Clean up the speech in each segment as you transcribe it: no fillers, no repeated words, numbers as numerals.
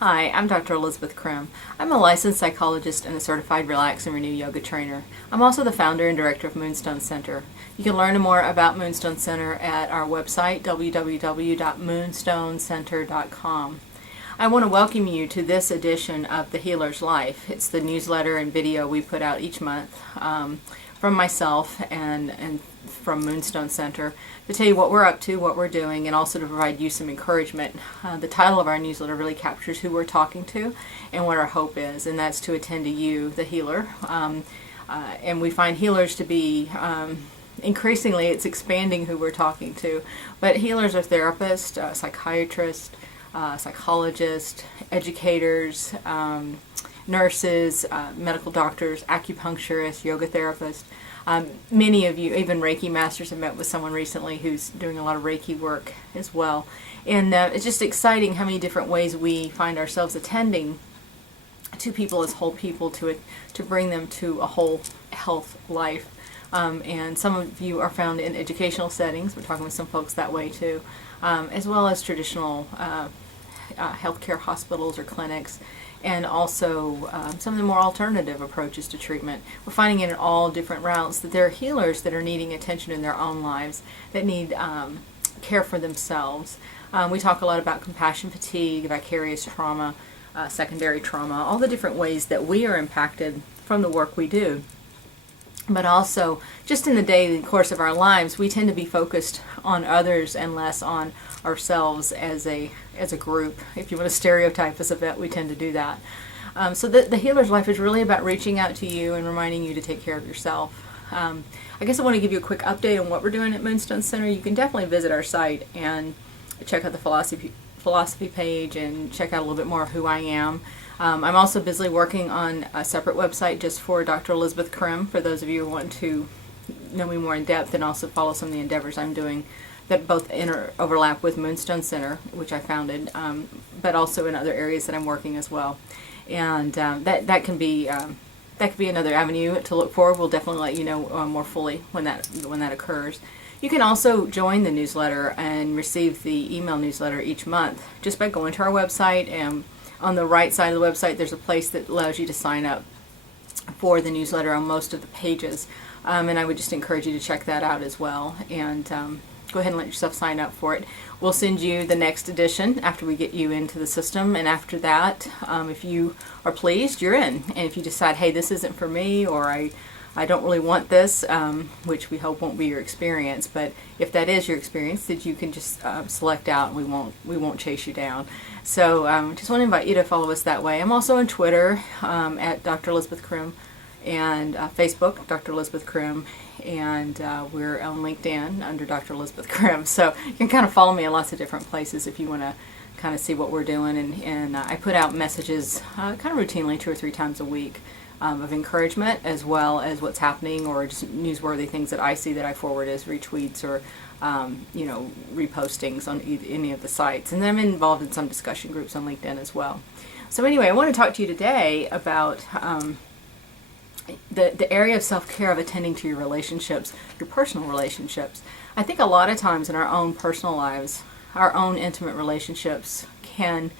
Hi, I'm Dr. Elisabeth Crim. I'm a licensed psychologist and a certified Relax and Renew yoga trainer. I'm also the founder and director of Moonstone Center. You can learn more about Moonstone Center at our website, www.moonstonecenter.com. I want to welcome you to this edition of The Healer's Life. It's the newsletter and video we put out each month from myself and from Moonstone Center to tell you what we're up to, what we're doing, and also to provide you some encouragement. The title of our newsletter really captures who we're talking to and what our hope is, and that's to attend to you, the healer. And we find healers to be increasingly, it's expanding who we're talking to, but healers are therapists, psychiatrists, psychologists, educators, nurses, medical doctors, acupuncturists, yoga therapists. Many of you, even Reiki masters, have met with someone recently who's doing a lot of Reiki work as well. And it's just exciting how many different ways we find ourselves attending to people as whole people to bring them to a whole health life. And some of you are found in educational settings. We're talking with some folks that way too, as well as traditional healthcare hospitals or clinics, and also some of the more alternative approaches to treatment. We're finding in all different routes that there are healers that are needing attention in their own lives, that need care for themselves. We talk a lot about compassion fatigue, vicarious trauma, secondary trauma, all the different ways that we are impacted from the work we do. But also, just in the daily course of our lives, we tend to be focused on others and less on ourselves as a group. If you want to stereotype us a bit, we tend to do that. So the healer's life is really about reaching out to you and reminding you to take care of yourself. I guess I want to give you a quick update on what we're doing at Moonstone Center. You can definitely visit our site and check out the philosophy page and check out a little bit more of who I am. I'm also busily working on a separate website just for Dr. Elisabeth Crim, for those of you who want to know me more in depth and also follow some of the endeavors I'm doing that both overlap with Moonstone Center, which I founded, but also in other areas that I'm working as well. And that can be another avenue to look for. We'll definitely let you know more fully when that occurs. You can also join the newsletter and receive the email newsletter each month just by going to our website, and on the right side of the website there's a place that allows you to sign up for the newsletter on most of the pages, and I would just encourage you to check that out as well, and go ahead and let yourself sign up for it. We'll send you the next edition after we get you into the system, and after that, if you are pleased, you're in. And if you decide, hey, this isn't for me, or I don't really want this, which we hope won't be your experience, but if that is your experience, that you can just select out, and we won't chase you down. So just want to invite you to follow us that way. I'm also on Twitter at Dr. Elisabeth Crim, and Facebook, Dr. Elisabeth Crim, and we're on LinkedIn under Dr. Elisabeth Crim. So you can kind of follow me in lots of different places if you want to kind of see what we're doing. And I put out messages kind of routinely 2 or 3 times a week of encouragement, as well as what's happening, or just newsworthy things that I see that I forward as retweets or repostings on any of the sites. And then I'm involved in some discussion groups on LinkedIn as well. So anyway, I want to talk to you today about the area of self-care, of attending to your relationships, your personal relationships. I think a lot of times in our own personal lives, our own intimate relationships can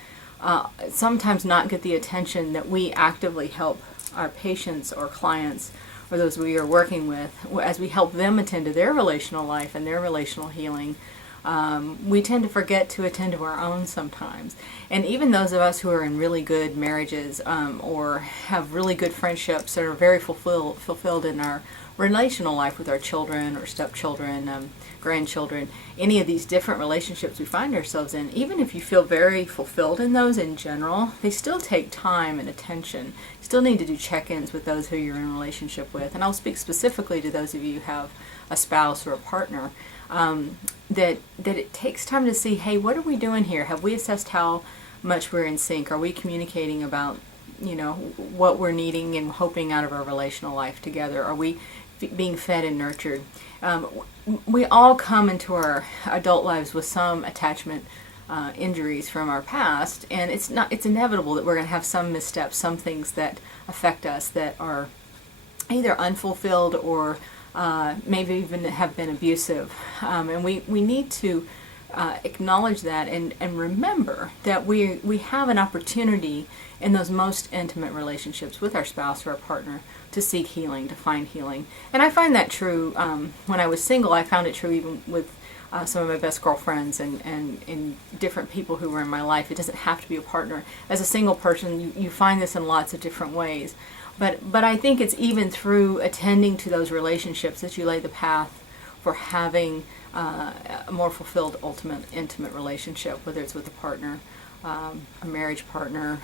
sometimes not get the attention that we actively help our patients or clients or those we are working with, as we help them attend to their relational life and their relational healing. We tend to forget to attend to our own sometimes. And even those of us who are in really good marriages or have really good friendships that are very fulfilled in our relational life with our children or stepchildren, grandchildren, any of these different relationships we find ourselves in, even if you feel very fulfilled in those in general, they still take time and attention. You still need to do check-ins with those who you're in a relationship with. And I'll speak specifically to those of you who have a spouse or a partner, that it takes time to see, hey, what are we doing here? Have we assessed how much we're in sync? Are we communicating about, what we're needing and hoping out of our relational life together? Are we being fed and nurtured? We all come into our adult lives with some attachment injuries from our past, and it's inevitable that we're going to have some missteps, some things that affect us that are either unfulfilled or maybe even have been abusive. And we need to acknowledge that and remember that we have an opportunity in those most intimate relationships with our spouse or our partner to seek healing, to find healing. And I find that true when I was single. I found it true even with some of my best girlfriends and different people who were in my life. It doesn't have to be a partner. As a single person, you find this in lots of different ways. But I think it's even through attending to those relationships that you lay the path for having a more fulfilled, ultimate, intimate relationship, whether it's with a partner, a marriage partner,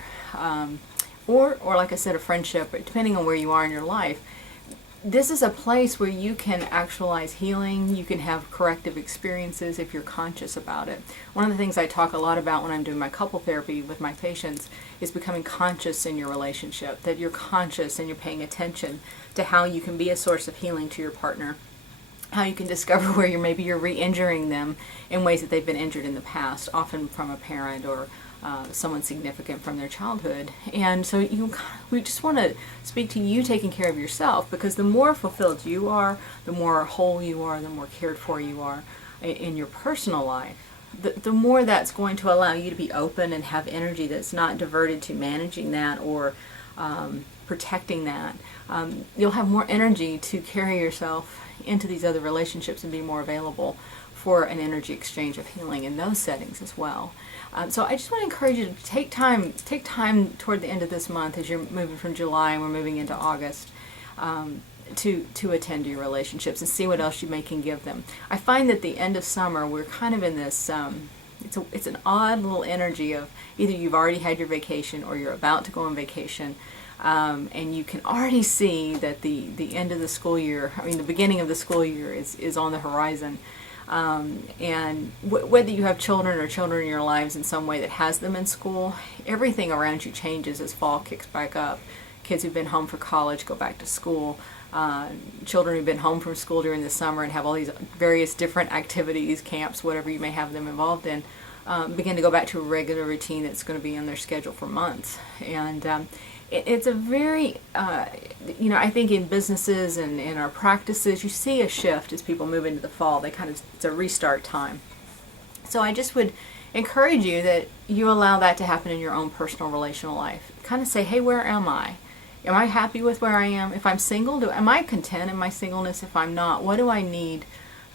or like I said, a friendship, depending on where you are in your life. This is a place where you can actualize healing. You can have corrective experiences if you're conscious about it. One of the things I talk a lot about when I'm doing my couple therapy with my patients is becoming conscious in your relationship, that you're conscious and you're paying attention to how you can be a source of healing to your partner, how you can discover where maybe you're re-injuring them in ways that they've been injured in the past, often from a parent or someone significant from their childhood. And so we just want to speak to you taking care of yourself, because the more fulfilled you are, the more whole you are, the more cared for you are in your personal life, the more that's going to allow you to be open and have energy that's not diverted to managing that or protecting that. You'll have more energy to carry yourself into these other relationships and be more available for an energy exchange of healing in those settings as well. So I just want to encourage you to take time toward the end of this month, as you're moving from July and we're moving into August, to attend to your relationships and see what else you can give them. I find that the end of summer, we're kind of in this, it's an odd little energy of either you've already had your vacation or you're about to go on vacation. And you can already see that the end of the school year, the beginning of the school year is on the horizon. And whether you have children or children in your lives in some way that has them in school, everything around you changes as fall kicks back up. Kids who've been home for college go back to school. Children who've been home from school during the summer and have all these various different activities, camps, whatever you may have them involved in, begin to go back to a regular routine that's going to be on their schedule for months. And it's a very, I think in businesses and in our practices, you see a shift as people move into the fall. It's a restart time. So I just would encourage you that you allow that to happen in your own personal relational life. Kind of say, hey, where am I? Am I happy with where I am? If I'm single, am I content in my singleness? If I'm not, what do I need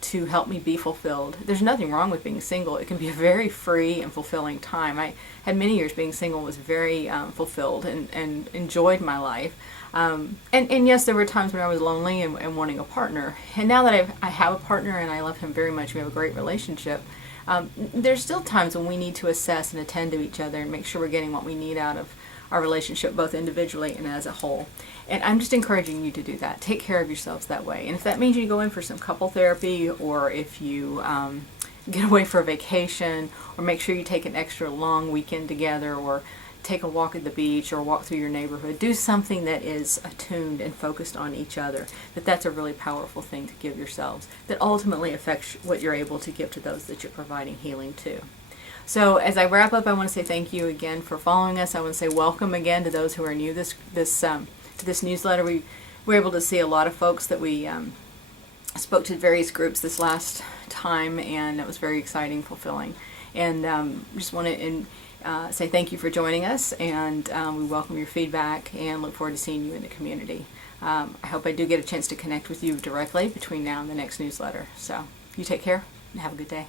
to help me be fulfilled? There's nothing wrong with being single. It can be a very free and fulfilling time. I had many years being single, was very fulfilled and enjoyed my life. And yes, there were times when I was lonely and wanting a partner. And now that I have a partner and I love him very much, we have a great relationship, there's still times when we need to assess and attend to each other and make sure we're getting what we need out of our relationship, both individually and as a whole. And I'm just encouraging you to do that. Take care of yourselves that way. And if that means you go in for some couple therapy, or if you get away for a vacation, or make sure you take an extra long weekend together, or take a walk at the beach, or walk through your neighborhood, do something that is attuned and focused on each other, that's a really powerful thing to give yourselves, that ultimately affects what you're able to give to those that you're providing healing to. So as I wrap up, I want to say thank you again for following us. I want to say welcome again to those who are new to this newsletter. We were able to see a lot of folks that we spoke to various groups this last time, and it was very exciting, fulfilling. And just want to say thank you for joining us, and we welcome your feedback and look forward to seeing you in the community. I hope I do get a chance to connect with you directly between now and the next newsletter. So you take care and have a good day.